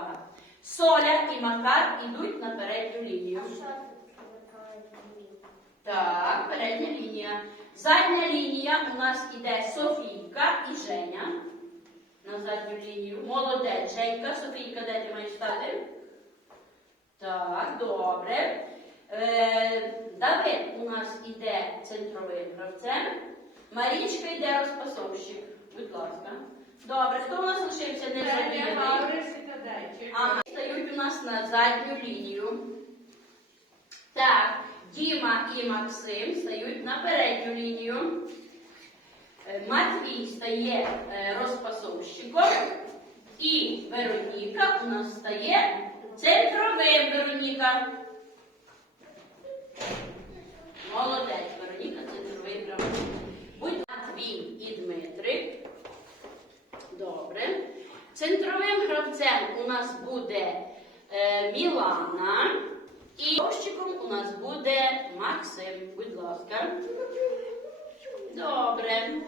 увага. Соля і Макар йдуть на передню лінію. Так, передня лінія. Задня лінія у нас іде Софійка і Женя. На задню лінію. Молодець, Женька. Софійка, де ти маєш стати? Так, добре. Е, Давид у нас іде центровим гравцем. Марічка йде розпасовщик. Будь ласка. Добре, хто у нас лишився не задіяний? Ага, стають у нас на задню лінію. Так, Діма і Максим стають на передню лінію. Е, Матвій стає е, розпасовщиком. І Вероніка у нас стає центровим Вероніка. Молодець, Вероніка, центровий гравець. Будь Матвій і Дмитрик. Добре. Центровим гравцем Е, Мілана. І дощиком у нас буде Максим. Будь ласка. Добре.